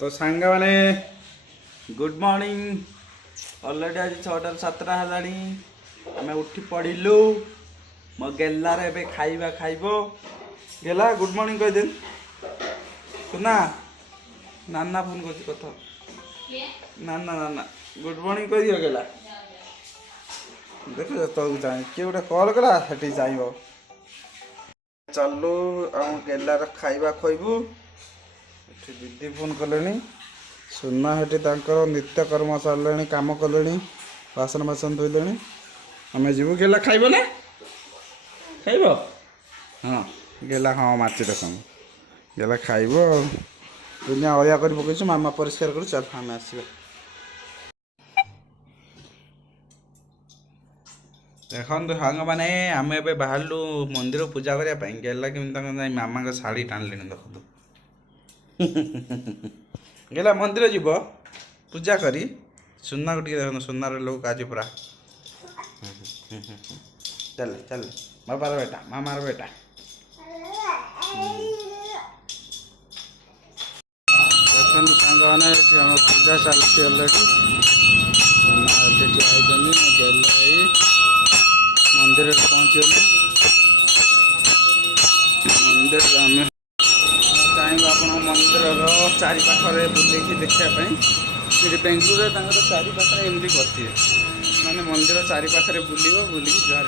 तो सांग मैंने गुड मॉर्निंग अलरेडी आज 6:07 है आम उठी पड़ू मो गेलार ए खाइबा खाइब गेला गुड मॉर्निंग कह दे सुना नाना फोन कर कथा नाना नाना गुड मॉर्निंग कह दियो गेला देख तो जाए किए गोटे कल कला से जाइब चलू आम गेलार खाइबा खोबू दीदी फोन कले सुना हेटी नित्य कर्म सारे कम कले बासन बासन धोले आम जीव गेला खाइब ना खाइब हाँ गेला हाँ माची देख गेला खाइब दुनिया अलिया कर पकड़ मामा परिष्कार कर चल आम आस देखो सांग मैंने आम ए बाहरलु मंदिर पूजा करने गेला कि मामा शाढ़ी टाणिले देखो गेला मंदिर जीव पूजा करी सुना को देख सुनार लोग आज पूरा चल चल बाबार बेटा मामार बेटा देखो सांग मैंने पूजा चलती अलरेडी मंदिर पहुँचगले मंदिर आम चाहूँ आप मंदिर चारि पाखे बुलेकी देखापी बेंगलुर चारि पाखे एमती करते मैंने मंदिर चारि पाखे बुलिक बुलिक जुआर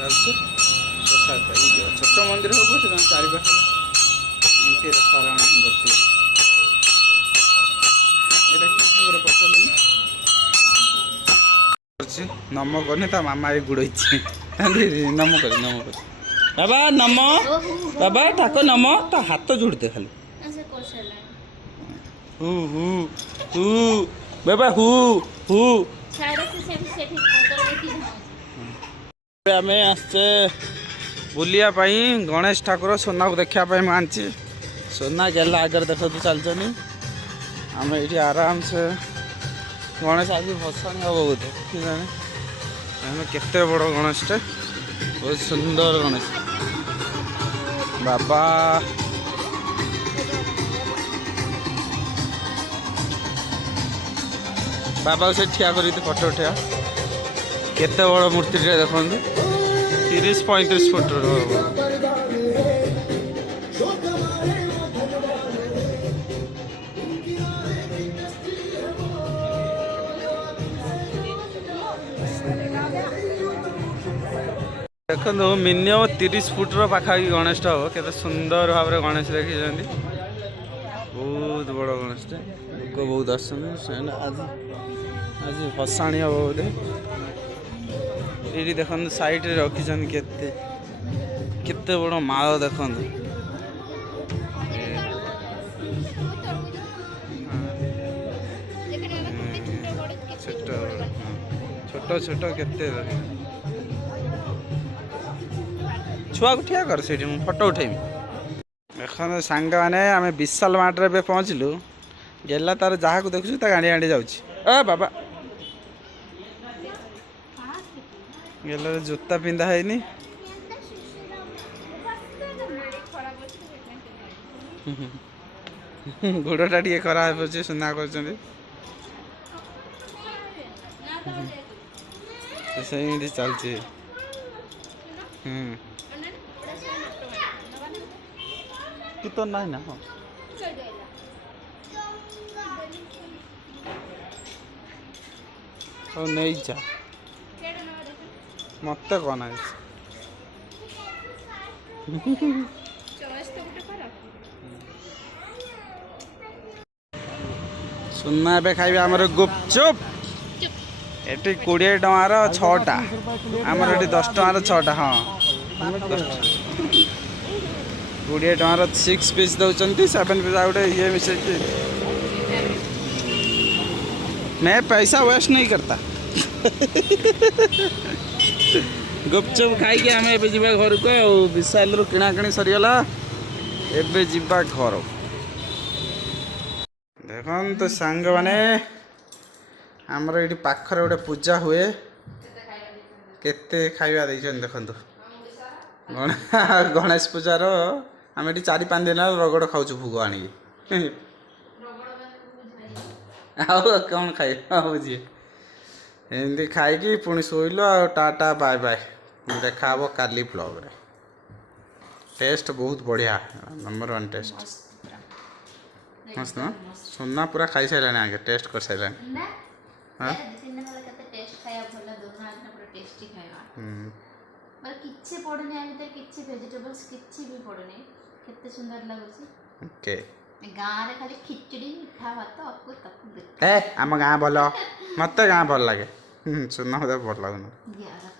प्रसाद पाई छोट मंदिर हो चारि पाखे एमती सारा करते खबर पचार नम करनी ता मामा ये गुड़ई नम कर बाबा नम बाबा ठाकुर नम ता हाथ जोड़ते खाली who who who Baba who who आम आसचे बुलिया गणेश ठाकुर सोना को देखापी आनी सोना गेला आगे देख तो चलते आम ये आराम से गणेश आज भसाणी हम बोधे कि जाने केते बड़ गणेश टे बहुत सुंदर गणेश बाबा बाबा से ठिया कर फटो उठा केते बड़ मूर्ति देखो 30-35 फुट देखो मिनिमम 30 फुट पाखापाखि गणेश हम के सुंदर भाव में गणेश देखी बहुत बड़ गणेश लोक बहुत आज आज भसाणी हम बोधे ये देखो साइड रे रखी केते बड़ माल देख छोट छोट केते छुआ को ठिया कर से फटो उठेमी देखो सांग मैंने आम विशाल मार्ट रे पहुँचलु गेला तार जहाँ को देखु गाड़ी गाड़ी जाऊँ बाबा गेला जूता पिंधा है गोड़टा टे खराब हो सुना कर चलती कि तो ना ना हाँ नहीं जा मत कौन सुना ए खाइबे आमर गुपचुप एटी 20 टंकार 6टा आमर ये 10 टंकार 6टा हाँ 20 टंकार 6 पीस दौरान 7 पीस गोटे ये मिसे मैं पैसा वेस्ट नहीं करता गुपचुप खाई आम ए घर को विशाल रू किणाकिणी सरीगला एबे जीवा घर देखन तो सांग मैंने आमर ये पाखर गोटे पूजा हुए केते खाइबा देखु गणेश पूजार आम ये 4-5 दिन रगड़ खाऊ भोग आनी ଆଉ କ'ଣ ଖାଇବା ବୁଝି ଏମିତି ଖାଇକି ପୁଣି ଶୋଇଲୁ ଆଉ ଟାଟା ବାଏ ବାଏ ଦେଖା ହବ କାଲି ବ୍ଲଗ୍ରେ। ଟେଷ୍ଟ ବହୁତ ବଢ଼ିଆ ନମ୍ବର 1 ଟେଷ୍ଟ मस्त पूरा मस्त एकदम ना मस्त सुनना पूरा खाई सारे आगे टेस्ट कर सारे ना हाँ? यार दिन वाला कहते टेस्ट खाया भला दोनों आज ना पूरा टेस्टी खाया पर किच्छे पड़ने आ भीतर किच्छे वेजिटेबल्स किच्छे भी पड़ने कितने सुंदर लाଗୁଛି ओके गाँ रे खाली खिचड़ी मिठा भात अकु तकु ए आम गाँ भल मत गाँ भल लगे सुनना मत भल लगुन ग्यारह